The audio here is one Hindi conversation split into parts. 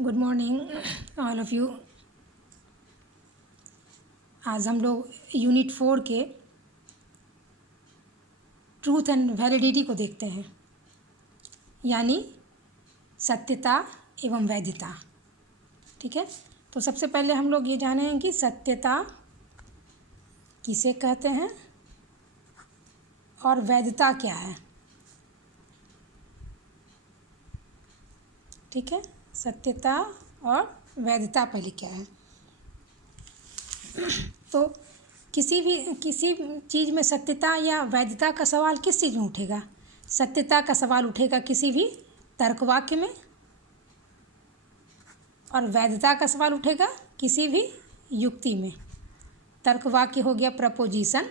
Good morning all of you. आज हम लोग यूनिट 4 के ट्रूथ एंड वैलिडिटी को देखते हैं, यानी सत्यता एवं वैधता। ठीक है, तो सबसे पहले हम लोग ये जानें कि सत्यता किसे कहते हैं और वैधता क्या है। ठीक है, सत्यता और वैधता पहले क्या है। तो किसी चीज़ में सत्यता या वैधता का सवाल किस चीज़ में उठेगा? सत्यता का सवाल उठेगा किसी भी तर्क वाक्य में, और वैधता का सवाल उठेगा किसी भी युक्ति में। तर्क वाक्य हो गया प्रपोजिशन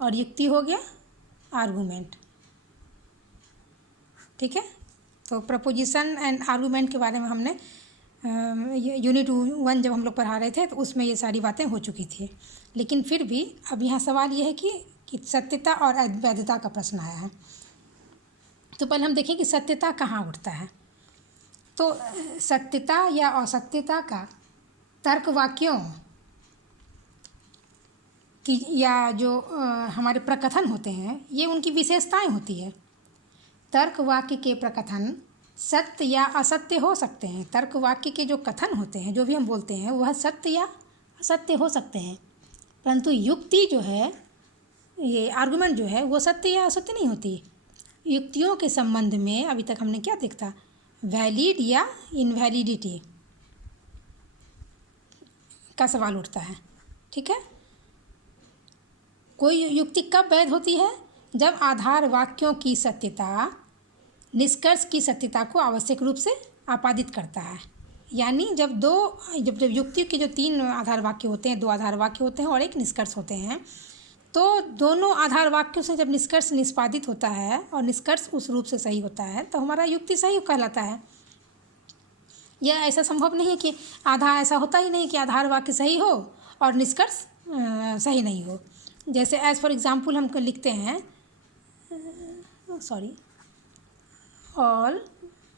और युक्ति हो गया आर्गूमेंट। ठीक है, तो प्रपोजिशन एंड आर्गूमेंट के बारे में हमने यूनिट 1 जब हम लोग पढ़ा रहे थे तो उसमें ये सारी बातें हो चुकी थी। लेकिन फिर भी अब यहाँ सवाल ये है कि सत्यता और वैधता का प्रश्न आया है। तो पहले हम देखें कि सत्यता कहाँ उठता है। तो सत्यता या असत्यता का तर्क वाक्यों की या जो हमारे प्रकथन होते हैं, ये उनकी विशेषताएं होती है। तर्क वाक्य के प्रकथन सत्य या असत्य हो सकते हैं। तर्क वाक्य के जो कथन होते हैं, जो भी हम बोलते हैं, वह सत्य या असत्य हो सकते हैं, परंतु युक्ति जो है, ये आर्गुमेंट जो है, वो सत्य या असत्य नहीं होती। युक्तियों के संबंध में अभी तक हमने क्या देखा? वैलिड या इनवैलिडिटी का सवाल उठता है। ठीक है, कोई युक्ति कब वैध होती है? जब आधार वाक्यों की सत्यता निष्कर्ष की सत्यता को आवश्यक रूप से आपादित करता है। यानी जब युक्ति के जो 3 आधार वाक्य होते हैं, 2 आधार वाक्य होते हैं और एक निष्कर्ष होते हैं, तो दोनों आधार वाक्यों से जब निष्कर्ष निष्पादित होता है और निष्कर्ष उस रूप से सही होता है, तो हमारा युक्ति सही कहलाता है। यह ऐसा संभव नहीं है कि ऐसा होता ही नहीं कि आधार वाक्य सही हो और निष्कर्ष सही नहीं हो। जैसे एज फॉर एग्जाम्पल हम लिखते हैं, ऑल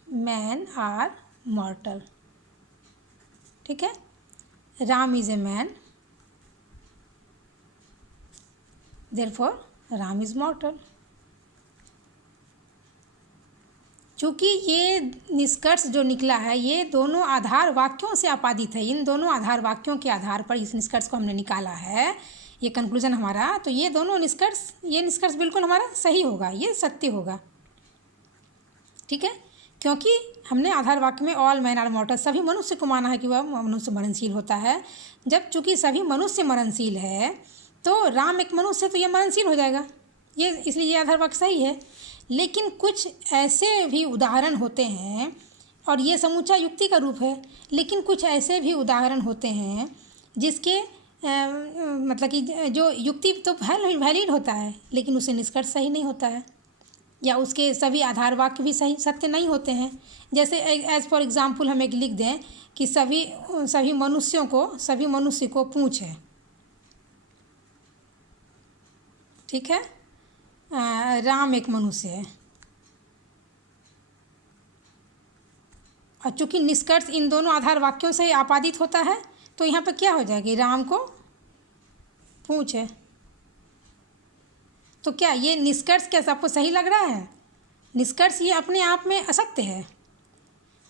मैन आर मॉर्टल। ठीक है, Ram is a man, therefore Ram is mortal. चूँकि ये निष्कर्ष जो निकला है, ये दोनों आधार वाक्यों से आपादित है। इन दोनों आधार वाक्यों के आधार पर इस निष्कर्ष को हमने निकाला है, ये कंक्लूजन हमारा। तो ये दोनों निष्कर्ष बिल्कुल हमारा सही होगा, ये सत्य होगा। ठीक है, क्योंकि हमने आधार वाक्य में ऑल मैन आर मॉर्टल, सभी मनुष्य को माना है कि वह मनुष्य मरणशील होता है। जब चूँकि सभी मनुष्य मरणशील है, तो राम एक मनुष्य है, तो ये मरणशील हो जाएगा, ये इसलिए ये आधार वाक्य सही है। लेकिन कुछ ऐसे भी उदाहरण होते हैं, और ये समूचा युक्ति का रूप है, लेकिन कुछ ऐसे भी उदाहरण होते हैं जिसके मतलब कि जो युक्ति तो वैलिड होता है, लेकिन उसे निष्कर्ष सही नहीं होता है, या उसके सभी आधार वाक्य भी सही सत्य नहीं होते हैं। जैसे एज फॉर एग्जाम्पल हम एक लिख दें कि सभी मनुष्य को पूँछ है। ठीक है, राम एक मनुष्य है, और चूँकि निष्कर्ष इन दोनों आधार वाक्यों से आपादित होता है, तो यहाँ पर क्या हो जाएगी? राम को पूँछ है। तो क्या ये निष्कर्ष क्या आपको सही लग रहा है? निष्कर्ष ये अपने आप में असत्य है,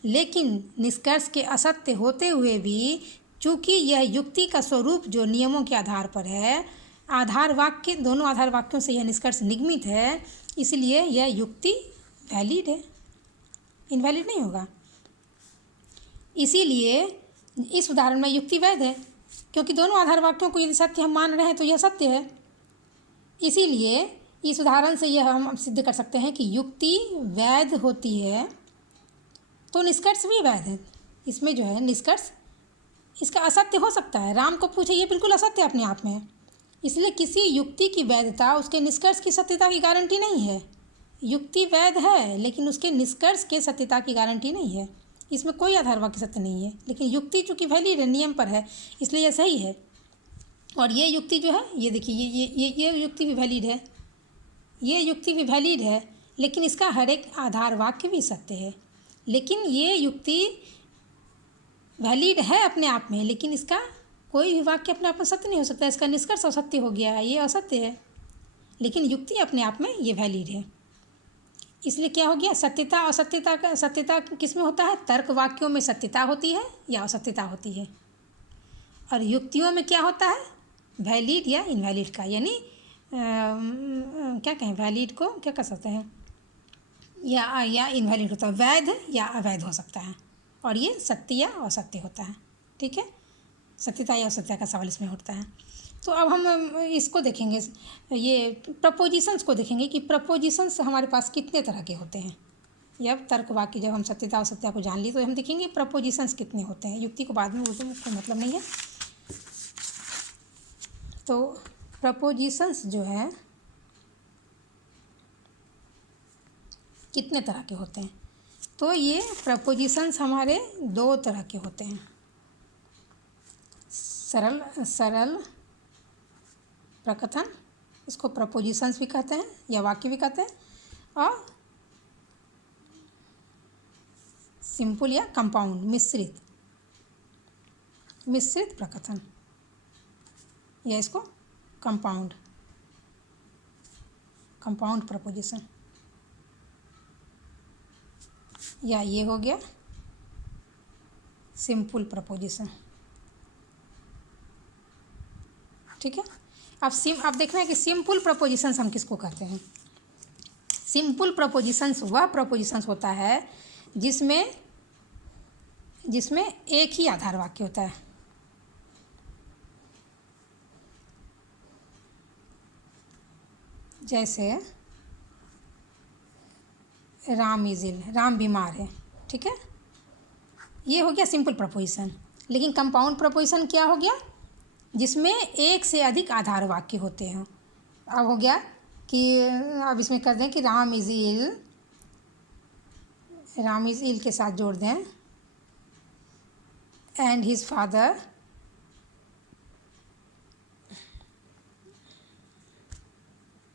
लेकिन निष्कर्ष के असत्य होते हुए भी चूँकि यह युक्ति का स्वरूप जो नियमों के आधार पर है, दोनों आधार वाक्यों से यह निष्कर्ष निगमित है, इसलिए यह युक्ति वैलिड है, इनवैलिड नहीं होगा। इसीलिए इस उदाहरण में युक्ति वैध है, क्योंकि दोनों आधार वाक्यों को यदि सत्य हम मान रहे हैं तो यह सत्य है। इसीलिए इस उदाहरण से यह हम सिद्ध कर सकते हैं कि युक्ति वैध होती है, तो निष्कर्ष भी वैध है। इसमें जो है निष्कर्ष इसका असत्य हो सकता है। राम को पूछे, ये बिल्कुल असत्य अपने आप में, इसलिए किसी युक्ति की वैधता उसके निष्कर्ष की सत्यता की गारंटी नहीं है। युक्ति वैध है, लेकिन उसके निष्कर्ष के सत्यता की गारंटी नहीं है। इसमें कोई आधार वाक्य सत्य नहीं है, लेकिन युक्ति चूँकि वैलिड है, नियम पर है, इसलिए यह सही है। और ये युक्ति जो है, ये देखिए, ये युक्ति भी वैलिड है, ये युक्ति भी वैलिड है, लेकिन इसका हर एक आधार वाक्य भी सत्य है। लेकिन ये युक्ति वैलिड है अपने आप में, लेकिन इसका कोई भी वाक्य अपने आप में सत्य नहीं हो सकता। इसका निष्कर्ष असत्य हो गया है, ये असत्य है, लेकिन युक्ति अपने आप में ये वैलिड है। इसलिए क्या हो गया, सत्यता और सत्यता किस में होता है, तर्क वाक्यों में सत्यता होती है या असत्यता होती है, और युक्तियों में क्या होता है, वैलिड या इनवैलिड का, यानी क्या कहें, वैलिड को क्या कर सकते हैं, या इनवैलिड होता है, वैध या अवैध हो सकता है, और ये सत्य या असत्य होता है। ठीक है, सत्यता या असत्यता का सवाल इसमें उठता है। तो अब हम इसको देखेंगे, ये प्रपोजिशंस को देखेंगे कि प्रपोजिशंस हमारे पास कितने तरह के होते हैं। ये अब तर्क वाक्य, जब हम सत्यता और असत्यता को जान ली तो हम देखेंगे प्रपोजिशंस कितने होते हैं। युक्ति को बाद में, वो तो कोई मतलब नहीं है। तो प्रपोजिशंस जो है कितने तरह के होते हैं, तो ये प्रपोजिशंस हमारे दो तरह के होते हैं, सरल प्रकथन, इसको प्रपोजिशंस भी कहते हैं या वाक्य भी कहते हैं, और सिंपल या कंपाउंड, मिश्रित प्रकथन, या इसको कंपाउंड प्रपोजिशन, या ये हो गया सिंपल प्रपोजिशन। ठीक है, अब देखना है कि सिंपल प्रपोजिशंस हम किसको कहते हैं। सिंपल प्रपोजिशंस वह प्रपोजिशंस होता है जिसमें एक ही आधार वाक्य होता है। जैसे राम इज इल, राम बीमार है। ठीक है, ये हो गया सिंपल प्रपोजिशन। लेकिन कंपाउंड प्रपोजिशन क्या हो गया, जिसमें एक से अधिक आधार वाक्य होते हैं। अब हो गया कि अब इसमें कर दें कि राम इज इल के साथ जोड़ दें, and his father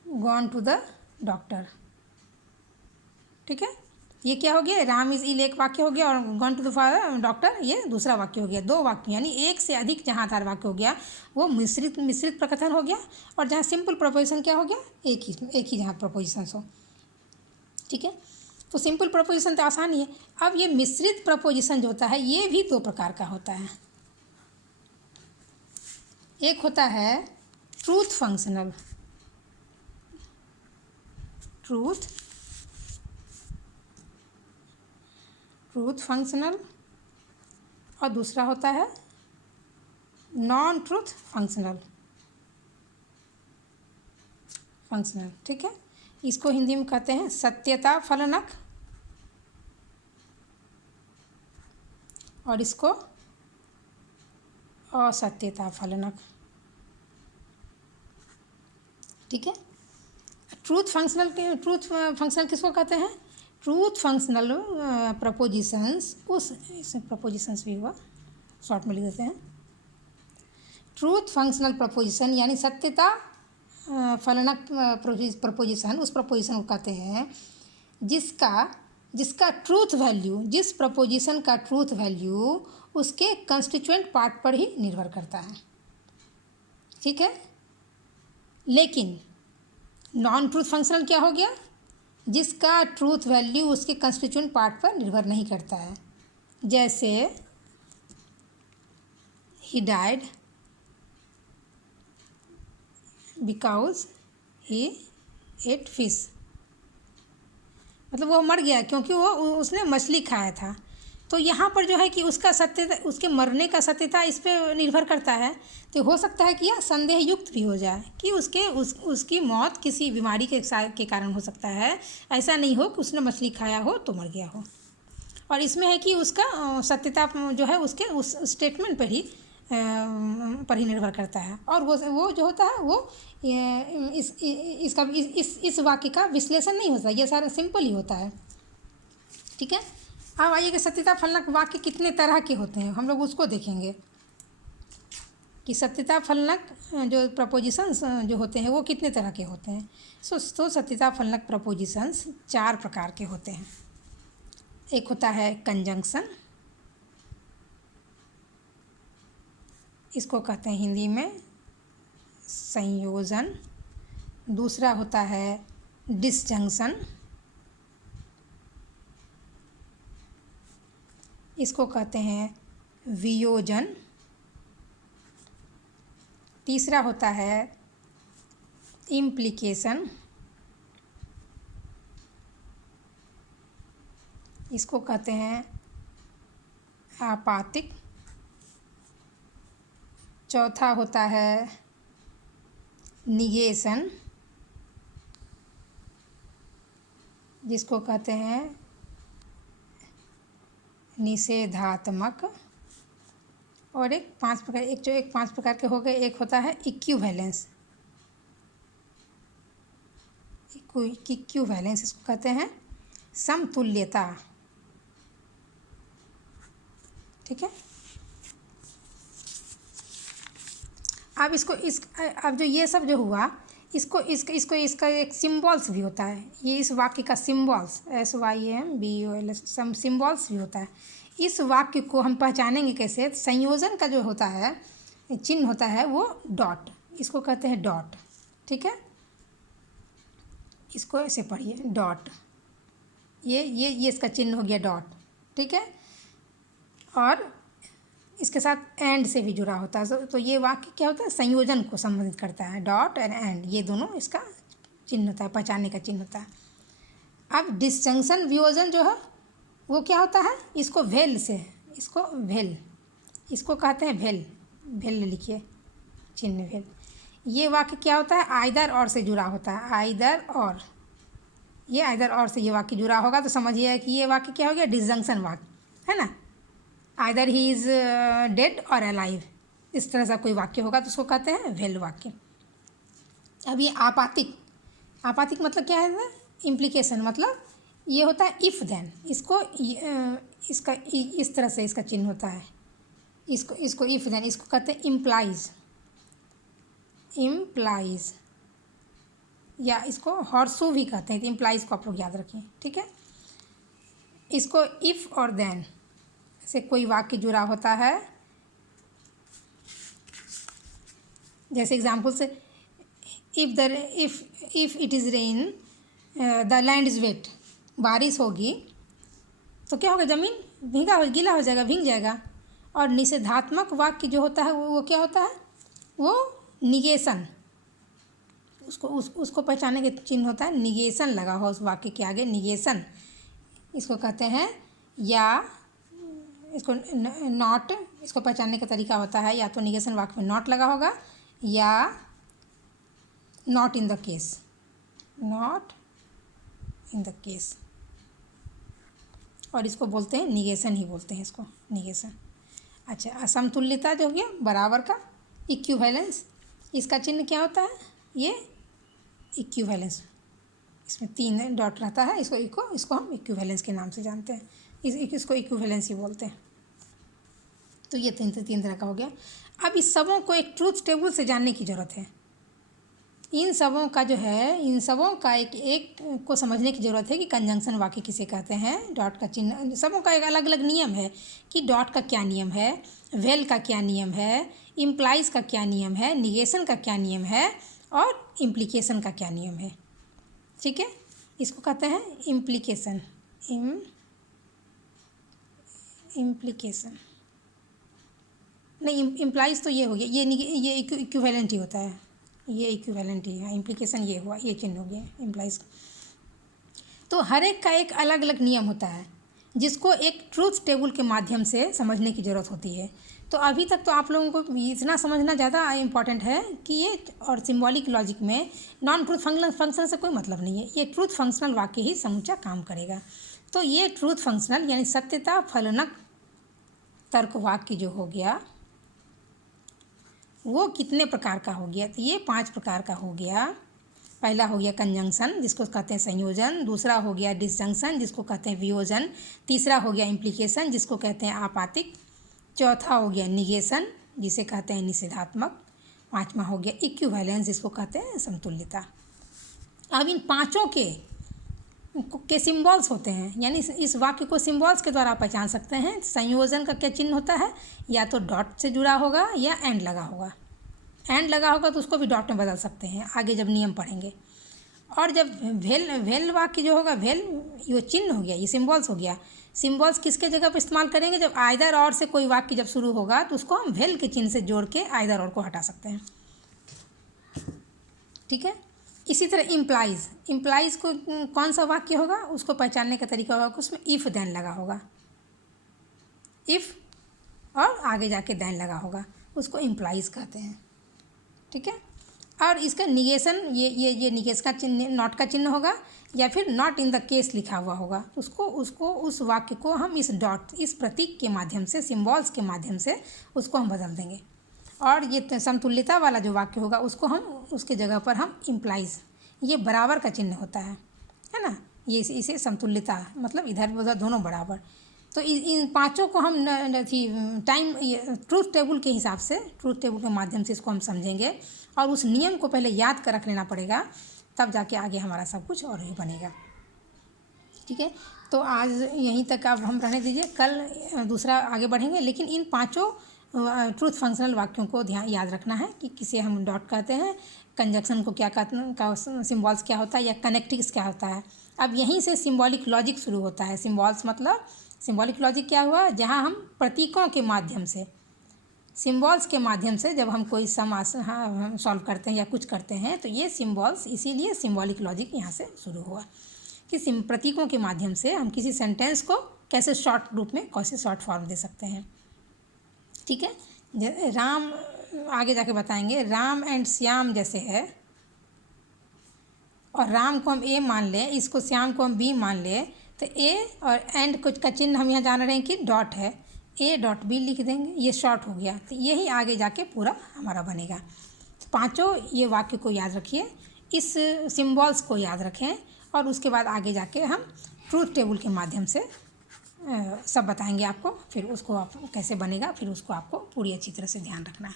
gone to the doctor. ठीक है, ये क्या हो गया, राम इज इल एक वाक्य हो गया, और गॉन टू द डॉक्टर ये दूसरा वाक्य हो गया। दो वाक्य, यानी एक से अधिक जहाँ आधार वाक्य हो गया वो मिश्रित प्रकथन हो गया, और जहाँ सिंपल प्रपोजिशन क्या हो गया, एक ही जहाँ प्रपोजिशन हो। ठीक है, तो सिंपल प्रपोजिशन तो आसान ही है। अब ये मिश्रित प्रपोजिशन जो होता है ये भी दो प्रकार का होता है। एक होता है ट्रूथ फंक्शनल, और दूसरा होता है नॉन ट्रूथ फंक्शनल। ठीक है, इसको हिंदी में कहते हैं सत्यता फलनक, और इसको असत्यता फलनक। ठीक है, ट्रूथ फंक्शनल किसको कहते हैं, ट्रूथ फंक्शनल प्रपोजिशंस, प्रपोजिशंस भी हुआ, शॉर्ट में लिख देते हैं। ट्रूथ फंक्शनल प्रपोजिशन यानी सत्यता फलनक प्रपोजिशन, उस प्रपोजिशन को कहते हैं जिसका ट्रूथ वैल्यू, जिस प्रपोजिशन का ट्रूथ वैल्यू उसके कंस्टिट्यूएंट पार्ट पर ही निर्भर करता है। ठीक है, लेकिन नॉन ट्रूथ फंक्शनल क्या हो गया, जिसका ट्रूथ वैल्यू उसके कंस्टिट्यूएंट पार्ट पर निर्भर नहीं करता है। जैसे he died because he ate fish, मतलब वो मर गया क्योंकि उसने मछली खाया था। तो यहाँ पर जो है कि उसका सत्यता, उसके मरने का सत्यता इस पर निर्भर करता है। तो हो सकता है कि यह संदेह युक्त भी हो जाए कि उसकी मौत किसी बीमारी के कारण हो सकता है, ऐसा नहीं हो कि उसने मछली खाया हो तो मर गया हो। और इसमें है कि उसका सत्यता जो है उसके उस स्टेटमेंट पर ही निर्भर करता है। और वो जो होता है वो इस वाक्य का विश्लेषण नहीं होता, ये सारा सिंपल ही होता है। ठीक है, अब आइए कि सत्यता फलनक वाक्य कितने तरह के होते हैं, हम लोग उसको देखेंगे कि सत्यता फलनक जो प्रपोजिशंस जो होते हैं वो कितने तरह के होते हैं। तो सत्यता फलनक प्रपोजिशंस 4 प्रकार के होते हैं। एक होता है कंजंक्शन, इसको कहते हैं हिंदी में संयोजन। दूसरा होता है डिसजंक्शन, इसको कहते हैं वियोजन। तीसरा होता है इम्प्लीकेशन, इसको कहते हैं आपातिक। चौथा होता है निगेशन, जिसको कहते हैं निषेधात्मक। और एक पांच प्रकार के हो गए। एक होता है इक्विवेलेंस, इक्विवेलेंस इसको कहते हैं समतुल्यता। ठीक है, अब अब जो ये सब जो हुआ, इसका एक सिम्बॉल्स भी होता है। ये इस वाक्य का सिम्बॉल्स SYMBOLS सिम्बॉल्स भी होता है। इस वाक्य को हम पहचानेंगे कैसे? संयोजन का जो होता है चिन्ह होता है वो डॉट, इसको कहते हैं डॉट। ठीक है, इसको ऐसे पढ़िए डॉट, ये इसका चिन्ह हो गया डॉट। ठीक है, और इसके साथ एंड से भी जुड़ा होता है। तो ये वाक्य क्या होता है? संयोजन को संबंधित करता है। डॉट और एंड ये दोनों इसका चिन्ह होता है, पहचानने का चिन्ह होता है। अब डिसजंक्शन वियोजन जो है वो क्या होता है? इसको वेल से, इसको कहते हैं वेल लिखिए चिन्ह वेल। ये वाक्य क्या होता है? आइदर और से जुड़ा होता है। आइदर और, ये आइदर और से ये वाक्य जुड़ा होगा तो समझिए कि ये वाक्य क्या हो गया? डिसजंक्शन वाक्य है ना। आइदर ही इज़ डेड और अलाइव, इस तरह से कोई वाक्य होगा तो उसको कहते हैं वेल वाक्य। अब ये आपातिक मतलब क्या है? इम्प्लीकेशन मतलब ये होता है इफ़ देन। इसका इस तरह से इसका चिन्ह होता है। इसको इफ़ देन, इसको कहते हैं इम्प्लाइज, या इसको हॉर्सू भी कहते हैं। तो इम्प्लाइज को आप लोग याद रखिए। ठीक है, इसको इफ़ और देन से कोई वाक्य जुड़ा होता है। जैसे एग्जाम्पल से if it is rain the land is wet, बारिश होगी तो क्या होगा? ज़मीन गीला हो जाएगा, भीग जाएगा। और निषेधात्मक वाक्य जो होता है वो क्या होता है? वो निगेशन, उसको पहचानने के चिन्ह होता है निगेशन लगा हो उस वाक्य के आगे, निगेशन इसको कहते हैं। या इसको नॉट, इसको पहचानने का तरीका होता है या तो निगेशन वाक्य में नॉट लगा होगा या नॉट इन द केस, और इसको बोलते हैं निगेशन ही बोलते हैं इसको, निगेशन। अच्छा, असमतुल्यता जो हो गया बराबर का, इक्विवेलेंस, इसका चिन्ह क्या होता है? ये इक्विवेलेंस, इसमें 3 डॉट रहता है। इसको हम इक्विवेलेंस के नाम से जानते हैं। इसको इक्विवेलेंस ही बोलते हैं। तो ये तीन तरह का हो गया। अब इस सबों को एक ट्रूथ टेबल से जानने की ज़रूरत है। इन सबों का एक को समझने की ज़रूरत है कि कंजंक्शन वाक्य किसे कहते हैं। डॉट का चिन्ह, सबों का एक अलग अलग नियम है कि डॉट का क्या नियम है, वेल का क्या नियम है, इम्प्लाइज का क्या नियम है, निगेशन का क्या नियम है और इम्प्लीकेशन का क्या नियम है। ठीक है, इसको कहते हैं इम्प्लीकेशन, इम्प्लीकेशन नहीं, इम्प्लाइज तो ये हो गया, ये इक्विवेलेंट ही होता है, ये इक्विवेलेंट ही है। इम्प्लीकेशन ये हुआ, ये चिन्ह हो गया इम्प्लाइज। तो हर एक का एक अलग अलग नियम होता है जिसको एक ट्रूथ टेबल के माध्यम से समझने की ज़रूरत होती है। तो अभी तक तो आप लोगों को इतना समझना ज़्यादा इम्पॉर्टेंट है कि ये, और सिम्बॉलिक लॉजिक में नॉन ट्रूथ फंक्शन से कोई मतलब नहीं है। ये ट्रूथ फंक्शनल वाक्य ही समूचा काम करेगा। तो ये ट्रूथ फंक्शनल यानी सत्यता फलनक तर्क वाक्य जो हो गया वो कितने प्रकार का हो गया? तो ये 5 प्रकार का हो गया। पहला हो गया कंजंक्शन जिसको कहते हैं संयोजन, दूसरा हो गया डिसजंक्शन जिसको कहते हैं वियोजन, तीसरा हो गया इम्प्लीकेशन जिसको कहते हैं आपातिक, चौथा हो गया निगेशन जिसे कहते हैं निषेधात्मक, पांचवा हो गया इक्विवेलेंस जिसको कहते हैं समतुल्यता। अब इन पांचों के के सिम्बॉल्स होते हैं, यानी इस वाक्य को सिम्बॉल्स के द्वारा पहचान सकते हैं। संयोजन का क्या चिन्ह होता है, या तो डॉट से जुड़ा होगा या एंड लगा होगा। एंड लगा होगा तो उसको भी डॉट में बदल सकते हैं आगे जब नियम पढ़ेंगे। और जब वेल वाक्य जो होगा, वेल ये चिन्ह हो गया, ये सिम्बॉल्स हो गया। सिम्बॉल्स किसके जगह पर इस्तेमाल करेंगे, जब आइदर और से कोई वाक्य जब शुरू होगा तो उसको हम वेल के चिन्ह से जोड़ के आइदर और को हटा सकते हैं। ठीक है। इसी तरह इम्प्लाइज़ को कौन सा वाक्य होगा, उसको पहचानने का तरीका होगा, उसमें इफ़ देन लगा होगा, इफ़ और आगे जाके देन लगा होगा, उसको इम्प्लाइज़ कहते हैं। ठीक है। और इसका निगेशन, ये निगेश का चिन्ह, नॉट का चिन्ह होगा, या फिर नॉट इन द केस लिखा हुआ होगा, उसको उस वाक्य को हम इस डॉट, इस प्रतीक के माध्यम से, सिम्बॉल्स के माध्यम से उसको हम बदल देंगे। और ये समतुल्यता वाला जो वाक्य होगा उसको हम उसके जगह पर हम इम्प्लाइज़, ये बराबर का चिन्ह होता है ना, ये इसे समतुल्यता मतलब इधर उधर दोनों बराबर। तो इन पांचों को हम ट्रूथ टेबल के हिसाब से, ट्रूथ टेबल के माध्यम से इसको हम समझेंगे, और उस नियम को पहले याद कर रख लेना पड़ेगा, तब जाके आगे हमारा सब कुछ और ही बनेगा। ठीक है। तो आज यहीं तक अब हम रहने दीजिए, कल दूसरा आगे बढ़ेंगे। लेकिन इन पांचों ट्रूथ फंक्शनल वाक्यों को ध्यान याद रखना है कि किसे हम डॉट कहते हैं, कंजक्शन को क्या कहते हैं, का सिम्बॉल्स क्या होता है, या कनेक्टिव्स क्या होता है। अब यहीं से सिम्बॉलिक लॉजिक शुरू होता है। सिम्बॉल्स मतलब सिम्बॉलिक लॉजिक क्या हुआ, जहाँ हम प्रतीकों के माध्यम से, सिम्बॉल्स के माध्यम से जब हम कोई सम सॉल्व करते हैं या कुछ करते हैं, तो ये सिम्बॉल्स, इसीलिए सिम्बॉलिक लॉजिक यहाँ से शुरू हुआ कि प्रतीकों के माध्यम से हम किसी सेंटेंस को कैसे शॉर्ट रूप में, कैसे शॉर्ट फॉर्म दे सकते हैं। ठीक है। राम, आगे जाके बताएंगे, राम एंड श्याम जैसे है, और राम को हम ए मान लें, इसको श्याम को हम बी मान लें, तो ए और एंड कुछ का चिन्ह हम यहाँ जान रहे हैं कि डॉट है, ए डॉट बी लिख देंगे, ये शॉर्ट हो गया। तो यही आगे जाके पूरा हमारा बनेगा। तो पांचों ये वाक्य को याद रखिए, इस सिम्बॉल्स को याद रखें, और उसके बाद आगे जाके हम ट्रूथ टेबल के माध्यम से सब बताएंगे आपको, फिर उसको आप कैसे बनेगा, फिर उसको आपको पूरी अच्छी तरह से ध्यान रखना है।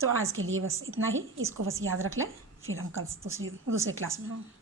तो आज के लिए बस इतना ही, इसको बस याद रख लें, फिर हम कल दूसरे क्लास में होंगे।